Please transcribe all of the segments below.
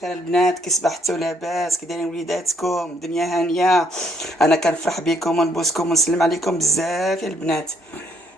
خير البنات، كي صبحتوا لاباس؟ كي دايرين وليداتكم؟ دنيا هانيه. انا كنفرح بكم ونبوسكم ونسلم عليكم بزاف يا البنات.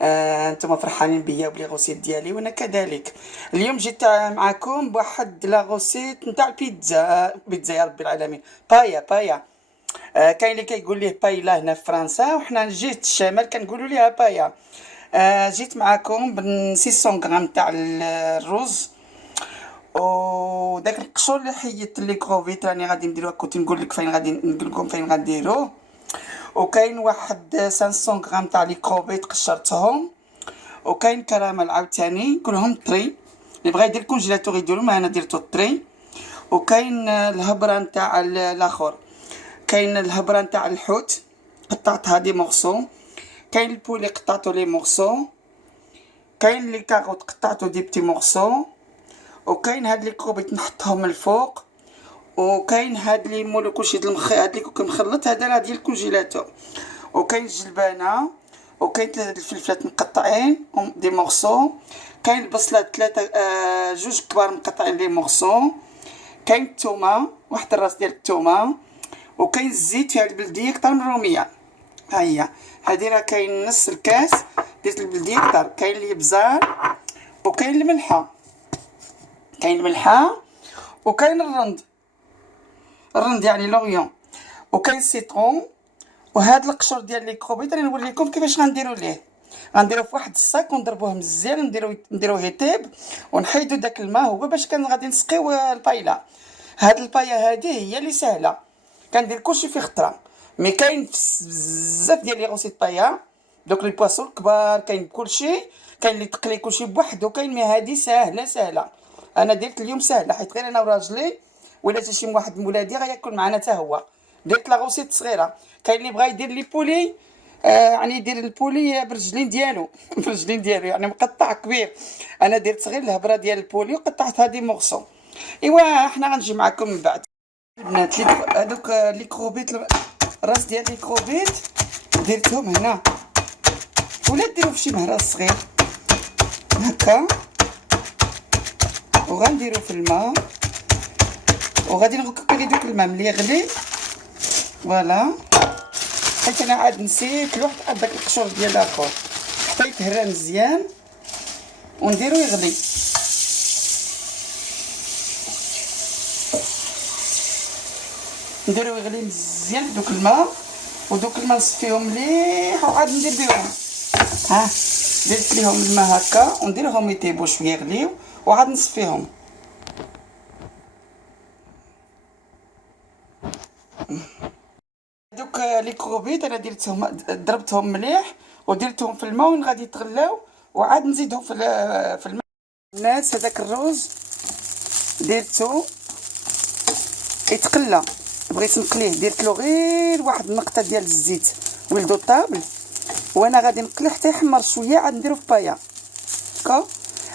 انتم فرحانين بيا وبلي غوسيت ديالي وانا كذلك. اليوم جيت معكم بواحد لا غوسيت نتاع البيتزا. بيتزا يا ربي العالمين، بايا. كاين اللي كيقول ليه بايلا هنا في فرنسا، وحنا جيت الشمال كنقولوا ليها بايا. جيت معكم ب 600 غرام تاع الرز، وداك القشور اللي حيدت لي كروفيت راني غادي نديروه. كنت نقول لك فين غادي نقول لكم فين غنديروه. وكاين واحد 500 غرام تاع لي كروفيت قشرتهم، وكاين كراميل عاوتاني كلهم طري. اللي بغا يدير كونجيلاتور يديرو، ما انا درتو طري. وكاين الهبره نتاع الاخر، كاين الهبره نتاع الحوت قطعتها دي مورسو، كاين البولي قطعته لي مورسو، كاين لي كاروت قطعته دي بتي مورسو، وكاين هاد لي كروبيت نحطهم الفوق، وكاين هاد لي مول كلشي هاد لي كوك مخلط، هذا راه ديال الكونجيلاتور. وكاين الجلبانه، وكاين الفلفلات مقطعين دي مورسو، كاين البصلات ثلاثه جوج كبار مقطعين لي مورسو، كاين الثومه واحد الراس ديال الثومه، وكاين الزيت فيها البلديه كتر من الروميه. ها هي هادي راه كاين نص الكاس درت البلديه كتر. كاين الابزار، وكاين الملحه، وكاين الرند يعني لوريون، وكاين السيترون. وهاد القشور ديال لي كروبيت راني نوري لكم كيفاش غنديروا ليه. غنديروا في واحد الصاك ونضربوه مزيان، نديروه يطيب، ونحيدوا داك الماء هو باش كان غادي نسقيو البايله. هاد البايا هادي هي اللي سهله، كندير كلشي في خطره. مي كاين بزاف ديال لي غوسيت بايا، دوك لي بواسون الكبار كاين بكلشي، كاين اللي تقلي كلشي بوحدو، كاين. مي هادي سهله، انا درت اليوم سهله حيت غير انا وراجلي، ولا حتى شي واحد من ولادي غياكل معنا حتى هو. درت لا غوسيت صغيره. كاين اللي بغا يدير لي بولي، يعني يدير البولي برجلين ديالو برجلين ديالو يعني مقطع كبير. انا درت غير الهبره ديال البولي وقطعت هذه مغصو. ايوا حنا غنجي معكم من بعد البنات. هذوك لي كروبيت، الراس ديال لي كروبيت درتهم هنا، ولا ديروا في شي مهراس صغير هكا، وغنديروا في الماء، وغادي نغكك لي دوك الماء ملي يغلي. فوالا، حيت انا عاد نسيت لواحد داك القشور ديال الاخر حتى يتهرى مزيان ونديرو يغلي. نديرو يغلي مزيان بدوك الماء، ودوك الماء نصفيهم مليح وعاد ندير بهم. ها درت ليهم الماء هكا ونديرهم يطيبوا شويه يغليو وعاد نصفيهم. دوك لي كروبيت انا درتهم ضربتهم مليح ودرتهم في الماء وين غادي يتغلاو، وعاد نزيدهم في الماء. الناس هذاك الروز درتو يتقلى، بغيت نقليه درت له غير واحد النقطه ديال الزيت ولدو طابل، وانا غادي نقليه حتى يحمر شويه عاد نديرو في بايا هكا.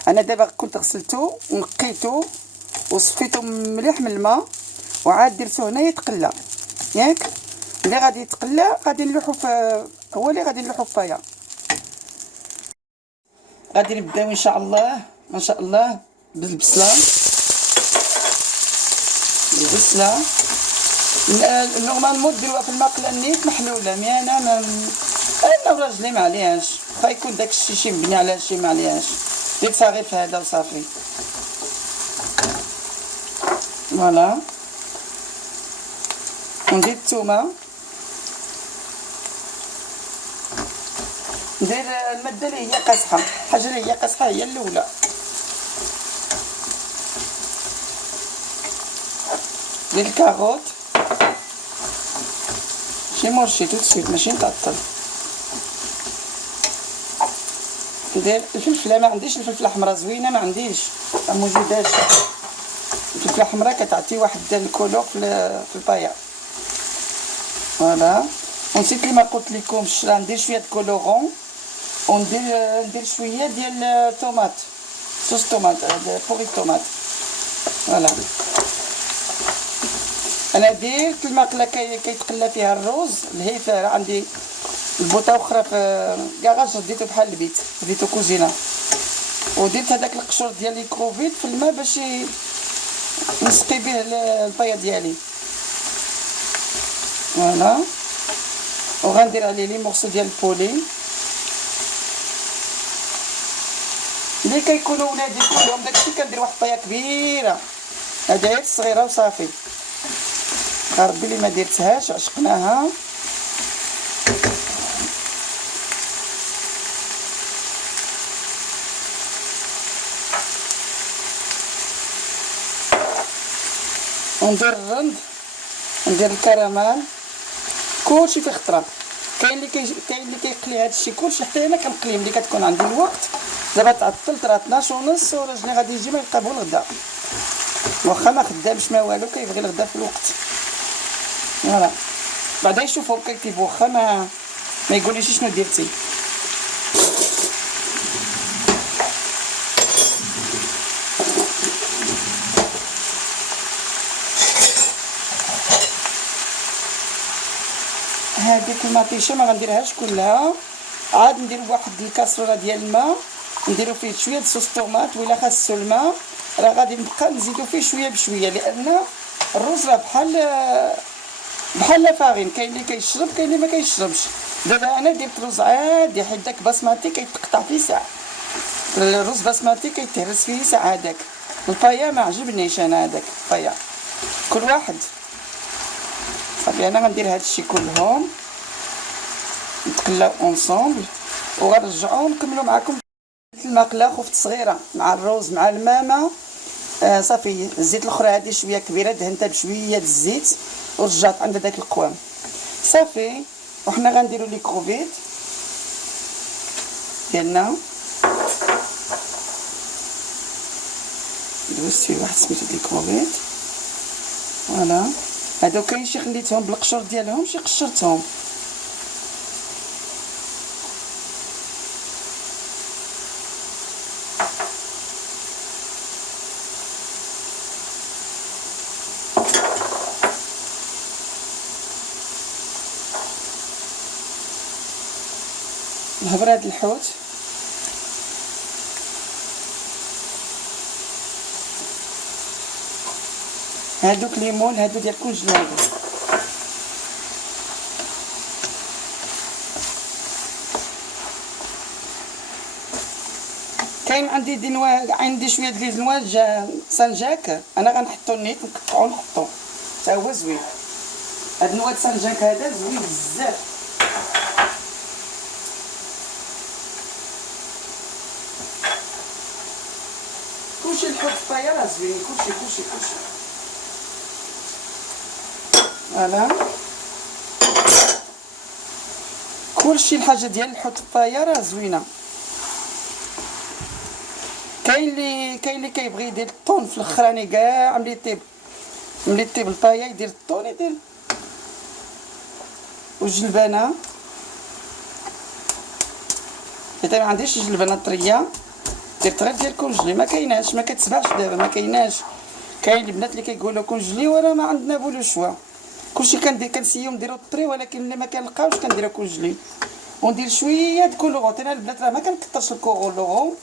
انا دابا كنت غسلتو ونقيتو وصفيتو مليح من الماء، وعاد درتو هنا يتقلى ياك. اللي غادي يتقلى غادي نلوحو في، هو اللي غادي نلوحو في بايا. غادي نبداو ان شاء الله ما شاء الله بالبصله. نورمالمون ديروها في الماكله نيت محلوله، مي انا وراجلي ما عليهاش، خا يكون داك الشيء شي مبني على شي ما عليهاش، درتها غير في هذا وصافي. فوالا، وندير الثومه، ندير الماده اللي هي قاصحه، الحاجه اللي هي قاصحه هي الاولى. ندير الكاروت شي مرشي تو سويت ماشي نططل. ندير الفلفله، ما عنديش الفلفله حمراء زوينه، ما عنديش، ما موجوداش. الفلفله حمراء كتعطي واحد الكولور في البايا. فوالا، ونسيت ما قلت لكمش راه ندير شويه كولورون، وندير شويه ديال الطوماط، صوص طوماط، بوغي الطوماط. فوالا، انا درت الماكله كيتقلى فيها الروز الهيفه. عندي البوطه اخرى في كاغاج ديتو بحال البيت، ديتو كوزينه، ودرت هذاك القشور ديال لي كروفيت في الماء باش نسقي به البايه ديالي. فوالا، وغندير عليه لي مورسو ديال البولي اللي كيكونوا ولادي كلهم داكشي. كندير واحد الطايه كبيره، هذا هي الصغيره وصافي. ربي اللي ما درتهاش عشقناها. وندير الرند، ندير الكراميل، كلشي فيه خطره. كاين اللي كيقلي هادشي كلشي، حتى انا كنقلي ملي كتكون عندي الوقت. دابا تعطلت راه 12:30 وراجلي غادي يجي ما يلقى بو الغدا، واخا ما خدامش ما والو، كيبغي الغدا في الوقت. فوالا، بعدا يشوفهم كيكتب واخا ما يقوليش شنو درتي. هذيك المطيشه ما غنديرهاش كلها، عاد ندير واحد الكاسرونه ديال الماء، نديرو فيه شويه د صوص طوماط، ولا خاصو الماء راه غادي نبقى نزيدو فيه شويه بشويه، لان الرز راه بحال فاغين. كاين اللي كيشرب، كاين اللي ما كيشربش. دابا انا درت رز عادي، حيت داك بسماتي كيتقطع فيه ساعه، الرز بسماتي كيتهرس فيه ساعه. هذاك البايا ما عجبنيش انا، هذاك البايا كل واحد صافي. انا غندير هادشي كلهم نتقلاو اونصومبل، وغنرجعو نكملو معكم الماكله خفت صغيره مع الروز مع الماما. صافي الزيت الاخرى هذه شويه كبيره دهنتها بشويه الزيت ورجعت عند داك القوام صافي. وحنا غنديروا لي كروفيت ديالنا، دوزت فيه واحد سميتو ديال كروفيت. فوالا، هادو كاين شي خليتهم بالقشور ديالهم، شي قشرتهم. نهبر هاد الحوت، هادوك ليمون، هادو ديال كونجلو. هادو كاين عندي عندي شويه ديال النواج سانجاك، انا غنحطو نيت نقطعو نحطو حتى هو زوين. هاد النواج سانجاك هذا زوين بزاف. كلشي الحوت الطايه راه زوين، كلشي. فوالا، كلشي الحاجه ديال الحوت الطايه راه زوينه. كاين اللي كيبغي يدير الطون في الاخراني كاع ملي طيب الطايه، يدير الطون، يدير والجلبانه. حيت ما عنديش الجلبانه طريه، درت غير ديال كونجلي، ما كايناش، ما كتسبعش دابا، ما كايناش. كاين البنات اللي كيقولوا كونجلي، وراه ما عندنا بولو شوا. كلشي كنسيو نديرو الطري، ولكن اللي ما كنلقاوش كنديرو كونجلي. وندير شويه د كولورو. انا البنات راه ما كنكثرش الكولورو،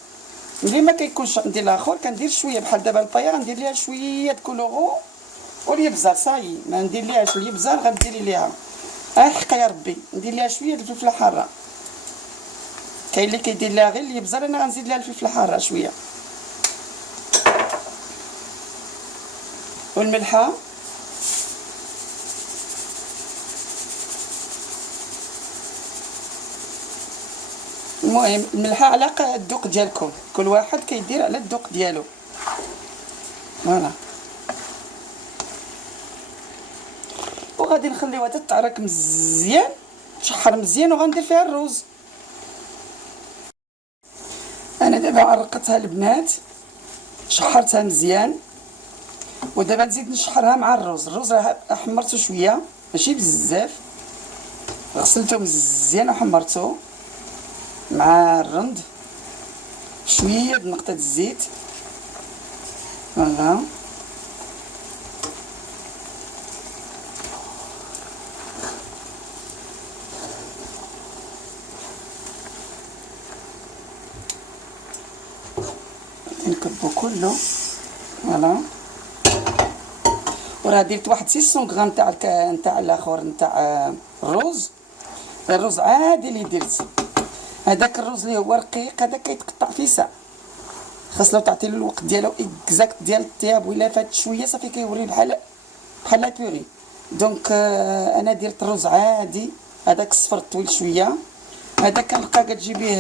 ملي ما كيكونش عندي الاخر كندير شويه. بحال دابا البايا غندير ليها شويه د كولورو واليبزار، صاي ما ندير ليهاش اليبزار. غديري ليها حقا يا ربي، ندير ليها شويه د الفلفل الحاره. كاين اللي كيدير لها غير اليبزار، انا غنزيد لها الفلفل الحاره شويه والملحه. المهم الملحه على الذوق ديالكم، كل واحد كيدير على الذوق ديالو. فوالا، وغادي نخليوها تتعرك مزيان، تشحر مزيان، وغندير فيها الروز. انا دابا عرقتها البنات، شحرتها مزيان، ودابا نزيد نشحرها مع الروز. الروز راه حمرته شويه ماشي بزاف، غسلته مزيان وحمرته مع الرند، شويه بنقطه الزيت. فوالا، نكبو كله. فوالا، وراه درت واحد 600 غرام نتاع الاخر نتاع الرز عادي اللي درت. هذاك الرز اللي هو رقيق هذا كيتقطع في ساعه، خاص لو تعطي له الوقت ديالو اكزاكت ديال الطياب، ولا فات شويه صافي كيولي بحال بيوري. دونك انا درت الرز عادي هذاك الصفر طويل شويه. هذا كنلقى كتجي به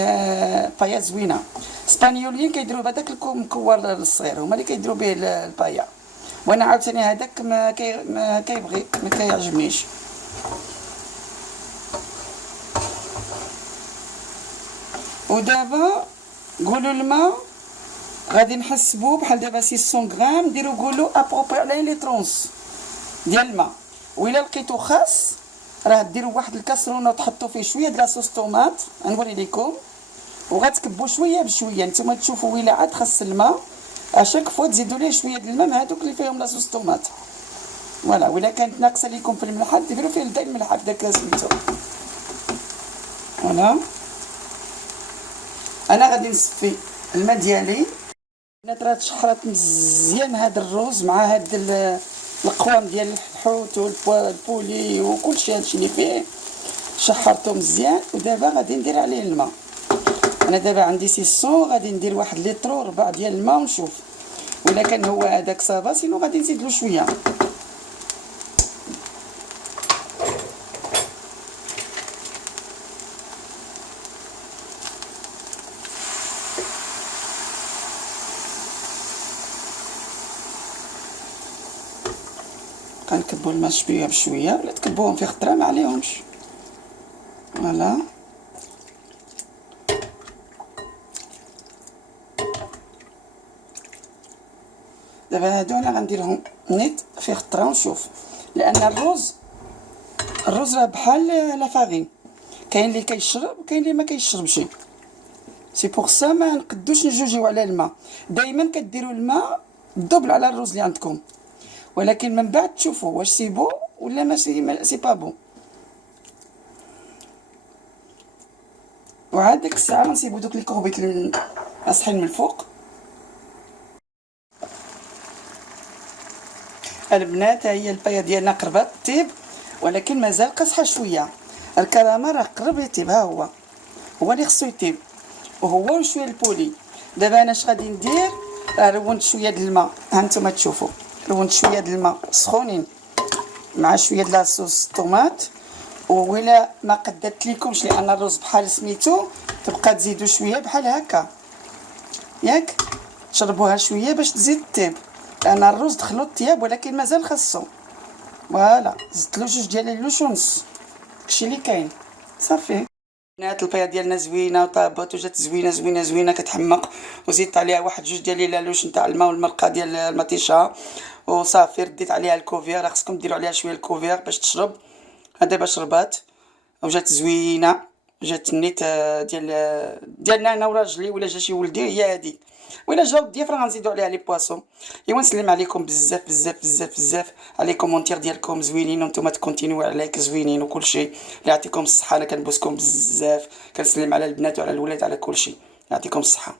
بايا زوينه. اسبانيوليين كيديروا بهذاك المكور الصغير، هما اللي كيديروا به البايا، وانا عاوتاني هذاك ما كيبغي ما كيعجبنيش. ودابا قولوا الماء غادي نحسبوه بحال دابا 600 غرام، ديروا قولوا ابروبري على لي طرونس ديال الماء. وإلا لقيتو خاص راه ديروا واحد الكاسرونه وتحطوا فيه شويه د لاصوص طوماط، غنوري لكم، وغتكبوا شويه بشويه. نتوما تشوفوا وإلا عاد خاص الماء اشاك فوا تزيدوا ليه شويه د الماء مع هذوك اللي فيهم لاصوص طوماط. فوالا، وإلا كانت ناقصه لكم في الملح ديروا فيه الداء الملح داك سميتو. فوالا، انا غادي نصفي الماء ديالي. راه تشحرات مزيان هذا الرز مع هذا القوام ديال الحوت والبولي وكلشي هادشي اللي فيه، شحرته مزيان. ودابا غادي ندير عليه الماء. انا دابا عندي 600، غادي ندير واحد لتر وربع ديال الماء ونشوف. ولا كان هو هذاك صافا، سينو غادي نزيد له شويه. كنكبوا الماء شويه بشويه، ولا تكبوهم في خطره ما عليهمش. فوالا، دابا هادو انا غنديرهم نيت في خطره ونشوف، لان الرز راه بحال لا فاغين، كاين اللي كيشرب وكاين اللي ما كيشربش. سي بوغ سا ما نقدوش نجوجيو على الماء. دائما كديروا الماء الدوبل على الرز اللي عندكم، ولكن من بعد تشوفوا واش سي بو ولا ماشي سي با بو. وعاد ديك الساعه نسيبو دوك لي كوربيت ناصحين من الفوق. البنات هي البايه ديالنا قربت طيب، ولكن مازال قاصحه شويه. الكرامه راه قرب يطيب، ها هو اللي خصو يطيب، وهو شويه البولي. دابا انا اش غادي ندير؟ رونت شويه د الماء، ها نتوما تشوفوا رونت شويه د الماء سخونين مع شويه د لاصوص طوماط. وإلا ما قدرت لكمش لان الرز بحال سميتو تبقى تزيدوا شويه بحال هكا، ياك تشربوها شويه باش تزيد طيب، لان الرز دخلو الطياب ولكن مازال خاصو. فوالا، زدت له جوج ديال اللوش ونص، داكشي اللي كاين صافي. بنات البيض ديالنا زوينه وطابت وجات زوينه كتحمق، وزيدت عليها واحد جوج ديال اللالوش نتاع الماء والمرقه ديال المطيشه وصافي. رديت عليها الكوفير، خصكم ديروا عليها شويه الكوفير باش تشرب. دابا شربات وجات زوينه، جات نيت ديالنا انا وراجلي، ولا جا شي ولدي هي هادي، ولا جاو الضياف راه غنزيدو عليها لي بواسون. ايوا نسلم عليكم بزاف بزاف بزاف بزاف على كومونتير ديالكم زوينين، وانتم تكونتينيو على لايك زوينين وكلشي. يعطيكم الصحه، انا كنبوسكم بزاف، كنسلم على البنات وعلى الولاد على كلشي. يعطيكم الصحه.